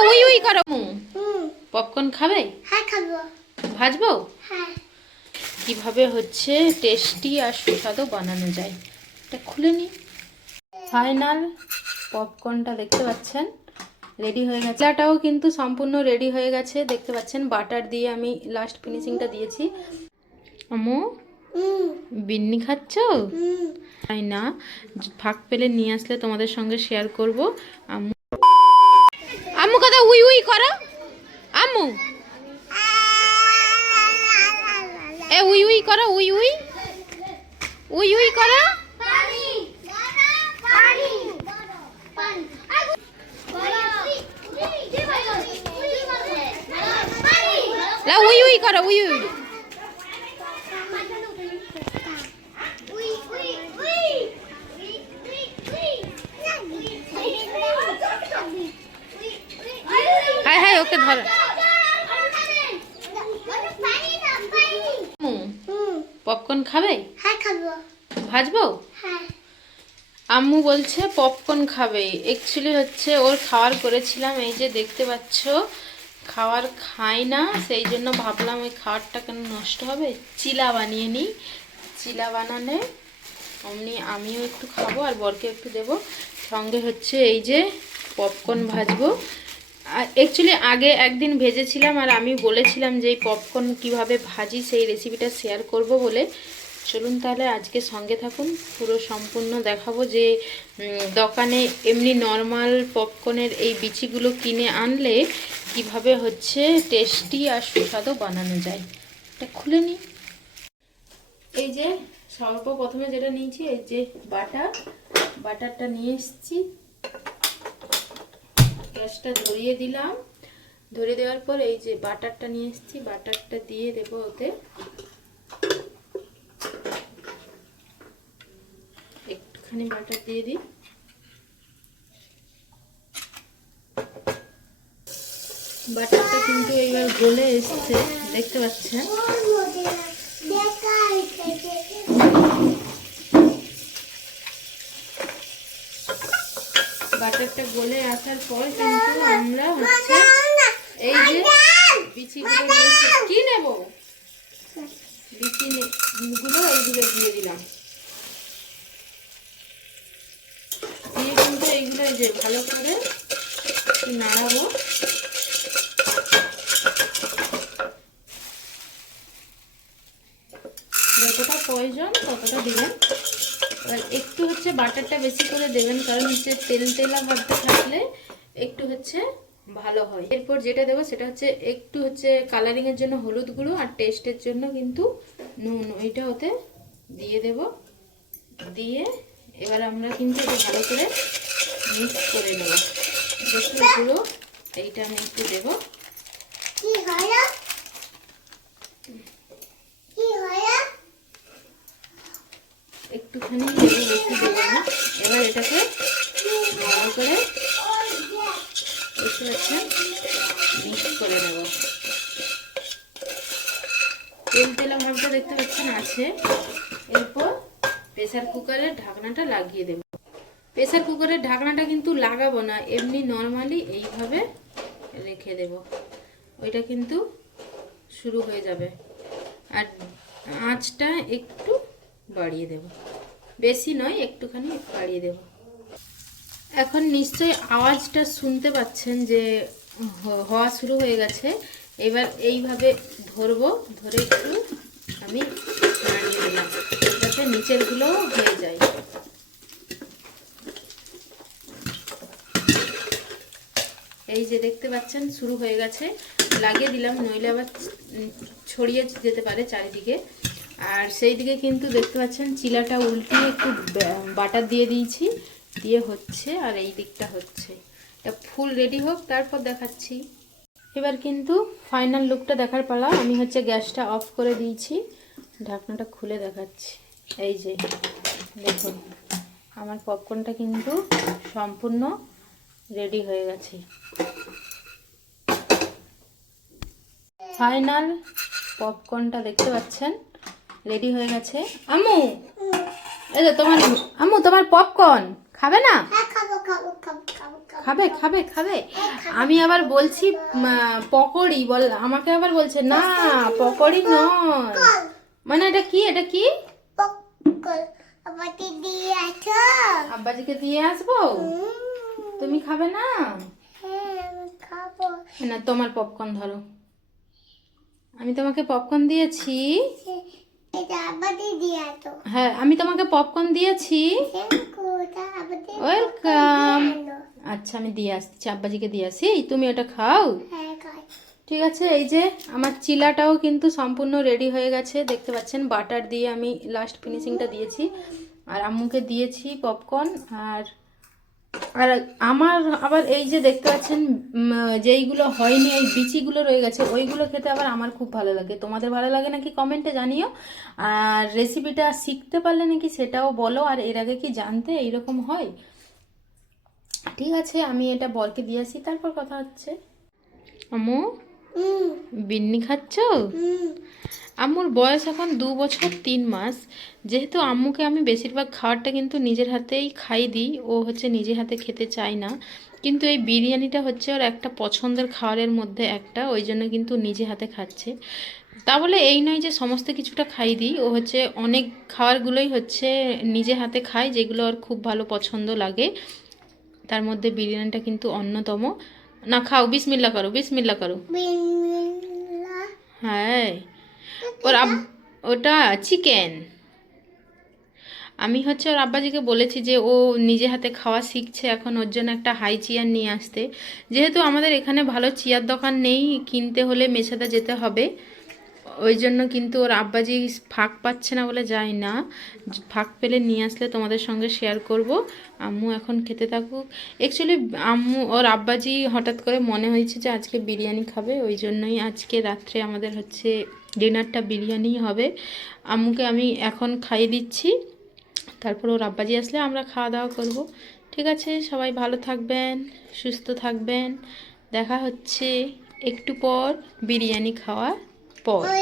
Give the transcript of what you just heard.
We উই করো। মু পপকর্ন খাবে? হ্যাঁ খাব। ভাজবো? হ্যাঁ। কীভাবে হচ্ছে টেস্টি আর সুস্বাদু বানানো যায়? এটা খুলে নি। ফাইনাল পপকর্নটা দেখতে পাচ্ছেন। রেডি হয়ে গেছে। এটাও কিন্তু সম্পূর্ণ রেডি হয়ে গেছে। দেখতে পাচ্ছেন বাটার দিয়ে আমি লাস্ট ফিনিশিংটা দিয়েছি। আমু বিন্নি খাচ্ছ? তাই না? ফাঁক পেলে নিয়ে আসলে তোমাদের সঙ্গে শেয়ার করব। আম্মু কথা উই উই করো। আম্মু। এ, উই উই করো, উই উই। উই উই করো। উই উই করো, উই উই হাই হাই ওকে ধরো আম্মু পপকর্ন খাবে? হ্যাঁ খাব। ভাজবো? হ্যাঁ। আম্মু বলছে পপকর্ন খাবে। অ্যাকচুয়ালি হচ্ছে ওর খাওয়ার করেছিলাম এই যে দেখতে পাচ্ছ খাওয়ার খাই না সেই জন্য ভাবলাম ওই খাওয়ারটা কেন নষ্ট হবে? চিলা বানিয়ে নিই। চিলা বানালে অমনি আমিও একটু খাব আর বরকে একটু দেবো। সঙ্গে হচ্ছে এই যে পপকর্ন ভাজবো। অ্যাকচুয়ালি আগে একদিন ভেজেছিলাম আর আমি বলেছিলাম যে এই পপকর্ন কীভাবে ভাজি সেই রেসিপিটা শেয়ার করব বলে। চলুন তাহলে আজকে সঙ্গে থাকুন, পুরো সম্পূর্ণ দেখাবো যে দোকানে এমনি নর্মাল পপকর্নের এই বিচিগুলো কিনে আনলে কীভাবে হচ্ছে টেস্টি আর সুস্বাদু বানানো যায়। এটা খুলে নিই। এই যে স্বল্প প্রথমে যেটা নিয়েছি, এই যে বাটার, বাটারটা নিয়ে এসেছি। গ্যাসটা ধরিয়ে দিলাম। ধরে দেওয়ার পর এই যে বাটারটা নিয়ে এসেছি, বাটারটা দিয়ে দেবো ওতে। একটুখানি বাটার দিয়ে দিই। বাটারটা কিন্তু এইবার গলে এসছে, দেখতে পাচ্ছেন? বাটারটা গলে আসার পর কিন্তু আমরা হচ্ছে এই যে বিচিগুলো নিয়েছি কি নেব? বিচি নে- এইগুলো দিয়ে দিলাম। দিয়ে কিন্তু এইগুলো যে ভালো করে নাড়াবো। যতটা প্রয়োজন ততটা দিবেন এবার একটু হচ্ছে বাটারটা বেশি করে দেবেন, কারণ হচ্ছে তেল তেলা ভাবতে থাকলে একটু হচ্ছে ভালো হয়। এরপর যেটা দেবো সেটা হচ্ছে একটু হচ্ছে কালারিং এর জন্য হলুদ গুঁড়ো আর টেস্টের জন্য কিন্তু নুন। ওইটা ওতে দিয়ে দেব। দিয়ে এবার আমরা কিন্তু এটা ভালো করে মিক্স করে নেব। গুঁড়ো এইটা আমি একটু দেবো। হয় কি হয় দেবো বেশি দেবো না এবার এটাকে ভালো করে বুঝতে পারছেন মিক্স করে নেব। তেল তেলা ভাবটা দেখতে পাচ্ছেন আছে। এরপর প্রেসার কুকারের ঢাকনাটা লাগিয়ে দেব। প্রেসার কুকারের ঢাকনাটা কিন্তু লাগাবো না, এমনি নর্মালি এইভাবে রেখে দেব। ওইটা কিন্তু শুরু হয়ে যাবে। আর আঁচটা একটু বাড়িয়ে দেব। বেশি নয়, একটুখানি বাড়িয়ে দেব। এখন নিশ্চয়ই আওয়াজটা শুনতে পাচ্ছেন যে হওয়া শুরু হয়ে গেছে। এবার এইভাবে ধরবো, ধরে একটু আমি নাড়িয়ে দিলাম, যাতে নিচেরগুলো হয়ে যায়। এই যে দেখতে পাচ্ছেন, শুরু হয়ে গেছে। লাগিয়ে দিলাম, নইলে আবার ছড়িয়ে যেতে পারে চারিদিকে। আর সেই দিকে কিন্তু দেখতে পাচ্ছেন, চিলাটা উল্টিয়ে একটু বাটার দিয়ে দিয়েছি, দিয়ে হচ্ছে আর এই দিকটা হচ্ছে। এটা ফুল রেডি হোক, তারপর দেখাচ্ছি। এবার কিন্তু ফাইনাল লুকটা দেখার পালা। আমি হচ্ছে গ্যাসটা অফ করে দিয়েছি। ঢাকনাটা খুলে দেখাচ্ছি। এই যে, দেখুন, আমার পপকর্নটা কিন্তু সম্পূর্ণ রেডি হয়ে গেছে। ফাইনাল পপকর্নটা দেখতে পাচ্ছেন। রেডি হয়ে গেছে? আমু এই যে তোমার আম্মু তোমার পপকর্ন খাবে না? হ্যাঁ খাব খাব খাব খাবে আমি আবার বলছি পকোড়ি বল আমাকে আবার বলছে না পকোড়ি নয়। মানে এটা কি? এটা কি? আব্বাজিকে দিয়ে আসব? তুমি খাবে না? হ্যাঁ না তোমার পপকর্ন ধরো। আমি তোমাকে পপকর্ন দিয়েছি। হ্যাঁ আমি তোমাকে পপকর্ন দিয়েছি। ওয়েলকাম আচ্ছা আমি দিয়ে আসছি আব্বাজিকে দিয়ে আসি। তুমি ওটা খাও? হ্যাঁ ঠিক আছে এই যে আমার চিলাটাও কিন্তু সম্পূর্ণ রেডি হয়ে গেছে। দেখতে পাচ্ছেন বাটার দিয়ে আমি লাস্ট ফিনিশিংটা দিয়েছি। আর আম্মুকে দিয়েছি পপকর্ন আর আর আমার আবার এই যে দেখতে পাচ্ছেন যেইগুলো হয়নি এই বিচিগুলো রয়ে গেছে ওইগুলো খেতে আবার আমার খুব ভালো লাগে। তোমাদের ভালো লাগে নাকি কমেন্টে জানিও। আর রেসিপিটা শিখতে পারলে নাকি সেটাও বলো আর এর আগে কি জানতে এইরকম হয়? ঠিক আছে আমি এটা বরকে দিয়ে আসি তারপর কথা হচ্ছে। আম্মু হুম। বিন্নি খাচ্ছ? হুম। আম্মুর বয়স এখন দু বছর তিন মাস। যেহেতু আম্মুকে আমি বেশিরভাগ খাবারটা কিন্তু নিজের হাতেই খাই দিই ও হচ্ছে নিজে হাতে খেতে চায় না। কিন্তু এই বিরিয়ানিটা হচ্ছে ওর একটা পছন্দের খাবারের মধ্যে একটা ওই জন্য কিন্তু নিজে হাতে খাচ্ছে। তা বলে এই নয় যে সমস্ত কিছুটা খাই দিই ও হচ্ছে অনেক খাবারগুলোই হচ্ছে নিজে হাতে খায় যেগুলো ওর খুব ভালো পছন্দ লাগে। তার মধ্যে বিরিয়ানিটা কিন্তু অন্যতম। না খাও বিসমিল্লা করো বিসমিল্লা করো। হ্যাঁ। ওর ওটা চিকেন আমি হচ্ছে ওর আব্বাজিকে বলেছি যে ও নিজে হাতে খাওয়া শিখছে এখন, ওর জন্য একটা হাই চেয়ার নিয়ে আসতে। যেহেতু আমাদের এখানে ভালো চেয়ার দোকান নেই, কিনতে হলে মেছাদা যেতে হবে। ওই জন্য কিন্তু ওর আব্বাজি ফাঁক পাচ্ছে না বলে যায় না। ফাঁক পেলে নিয়ে আসলে তোমাদের সঙ্গে শেয়ার করব। আম্মু এখন খেতে থাকুক। অ্যাকচুয়ালি আম্মু, ওর আব্বাজি হঠাৎ করে মনে হয়েছে যে আজকে বিরিয়ানি খাবে ওই জন্যই আজকে রাত্রে আমাদের হচ্ছে ডিনারটা বিরিয়ানি হবে। আম্মুকে আমি এখন খাইয়ে দিচ্ছি। তারপর ওর আব্বাজি আসলে আমরা খাওয়া দাওয়া করব। ঠিক আছে, সবাই ভালো থাকবেন, সুস্থ থাকবেন। দেখা হচ্ছে একটু পর বিরিয়ানি খাওয়ার পর ওই